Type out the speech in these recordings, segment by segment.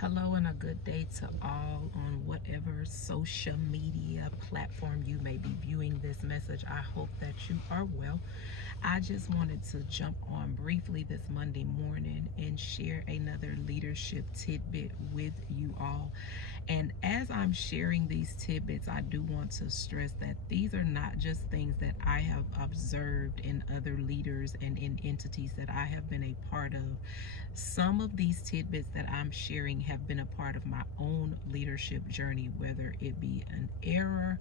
Hello and a good day to all on whatever social media platform you may be viewing this message. I hope that you are well. I just wanted to jump on briefly this Monday morning and share another leadership tidbit with you all. And as I'm sharing these tidbits, I do want to stress that these are not just things that I have observed in other leaders and in entities that I have been a part of. Some of these tidbits that I'm sharing have been a part of my own leadership journey, whether it be an error,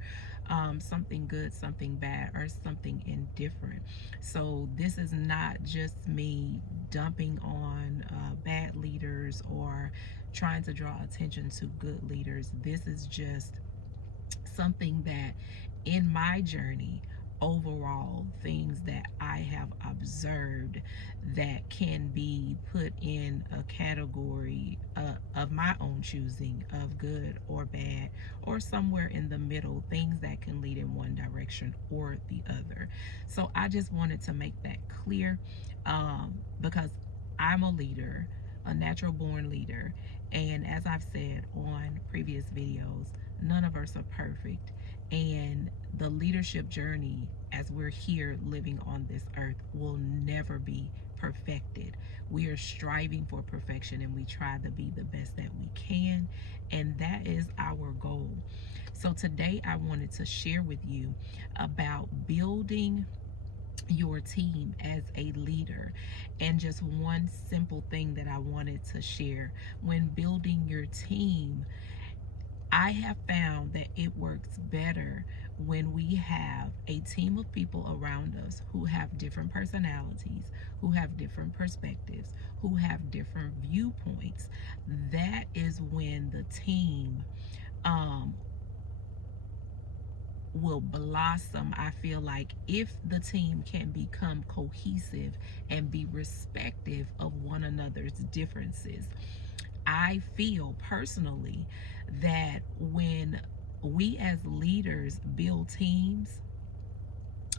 something good, something bad, or something indifferent. So this is not just me dumping on bad leaders or trying to draw attention to good leaders. This is just something that in my journey, overall, things that I have observed that can be put in a category of my own choosing of good or bad, or somewhere in the middle, things that can lead in one direction or the other. So I just wanted to make that clear, because I'm a leader, a natural born leader, and as I've said on previous videos, none of us are perfect. And the leadership journey, as we're here living on this earth, will never be perfected. We are striving for perfection and we try to be the best that we can. And that is our goal. So today I wanted to share with you about building your team as a leader, and just one simple thing that I wanted to share. When building your team, I have found that it works better when we have a team of people around us who have different personalities, who have different perspectives, who have different viewpoints. That is when the team um, will blossom. I feel like if the team can become cohesive and be respective of one another's differences. I feel personally that when we as leaders build teams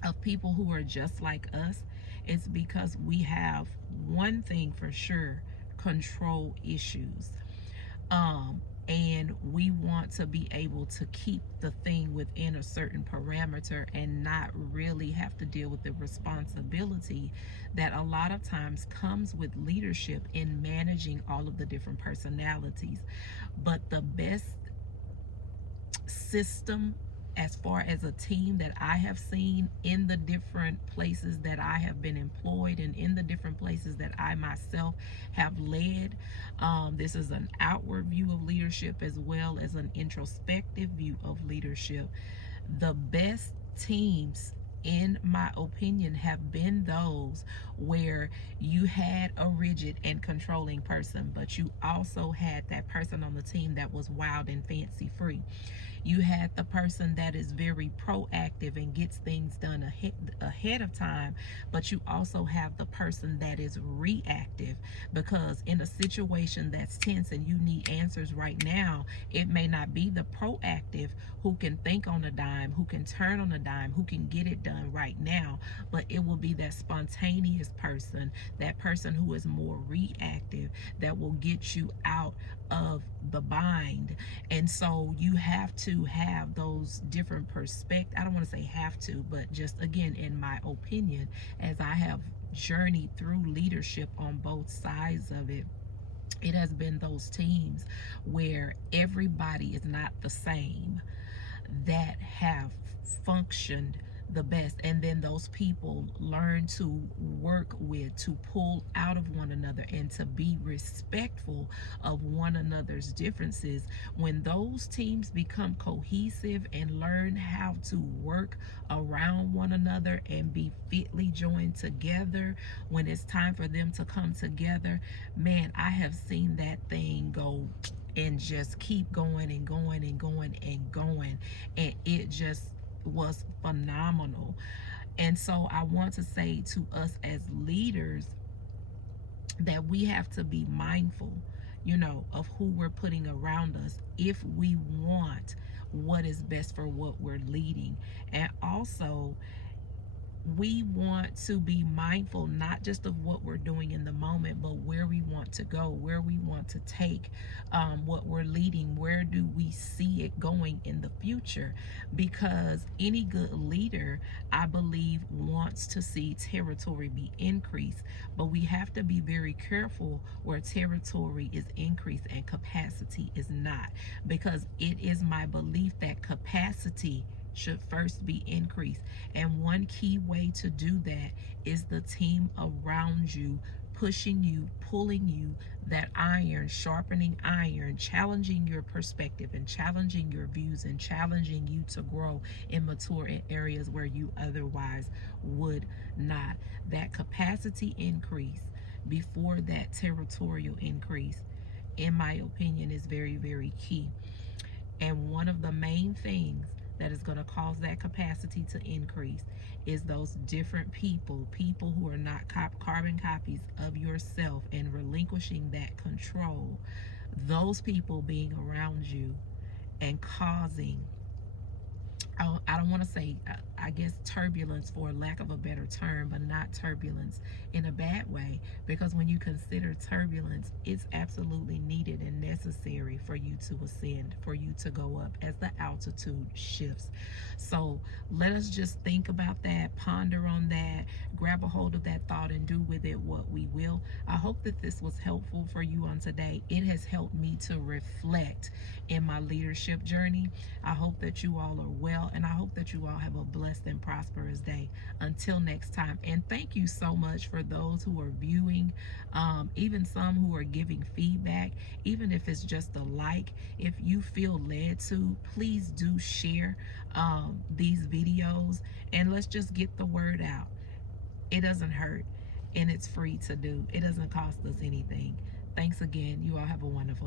of people who are just like us, it's because we have one thing for sure: control issues. um and we want to be able to keep the thing within a certain parameter and not really have to deal with the responsibility that a lot of times comes with leadership in managing all of the different personalities. But the best system, as far as a team that I have seen in the different places that I have been employed and in the different places that I myself have led. This is an outward view of leadership as well as an introspective view of leadership. The best teams, in my opinion, have been those where you had a rigid and controlling person, but you also had that person on the team that was wild and fancy free. You had the person that is very proactive and gets things done ahead of time, but you also have the person that is reactive, because in a situation that's tense and you need answers right now, it may not be the proactive who can think on a dime, who can turn on a dime, who can get it done right now, but it will be that spontaneous person, that person who is more reactive, that will get you out of the bind. And so you have to have those different perspectives. I don't want to say have to, but just again, in my opinion, as I have journeyed through leadership on both sides of it, it has been those teams where everybody is not the same that have functioned the best. And then those people learn to work with, to pull out of one another, and to be respectful of one another's differences. When those teams become cohesive and learn how to work around one another and be fitly joined together when it's time for them to come together, man, I have seen that thing go and just keep going and going and going and going. And it just was phenomenal. And so I want to say to us as leaders that we have to be mindful, of who we're putting around us if we want what is best for what we're leading. And also, we want to be mindful not just of what we're doing in the moment, but where we want to go, where we want to take what we're leading, where do we see it going in the future. Because any good leader, I believe, wants to see territory be increased, but we have to be very careful where territory is increased and capacity is not, because it is my belief that capacity should first be increased. And one key way to do that is the team around you pushing you, pulling you, that iron, sharpening iron, challenging your perspective and challenging your views and challenging you to grow and mature in areas where you otherwise would not. That capacity increase before that territorial increase, in my opinion, is very, very key. And one of the main things that is going to cause that capacity to increase is those different people who are not carbon copies of yourself, and relinquishing that control. Those people being around you and causing, I don't want to say, I guess, turbulence for lack of a better term, but not turbulence in a bad way, because when you consider turbulence, it's absolutely needed and necessary for you to ascend, for you to go up as the altitude shifts. So let us just think about that, ponder on that, grab a hold of that thought, and do with it what we will. I hope that this was helpful for you on today. It has helped me to reflect in my leadership journey. I hope that you all are well, and I hope that you all have a blessed and prosperous day. Until next time, and thank you so much for those who are viewing, even some who are giving feedback, even if it's just a like. If you feel led to, please do share these videos, and let's just get the word out. It doesn't hurt, and it's free to do. It doesn't cost us anything. Thanks again. You all have a wonderful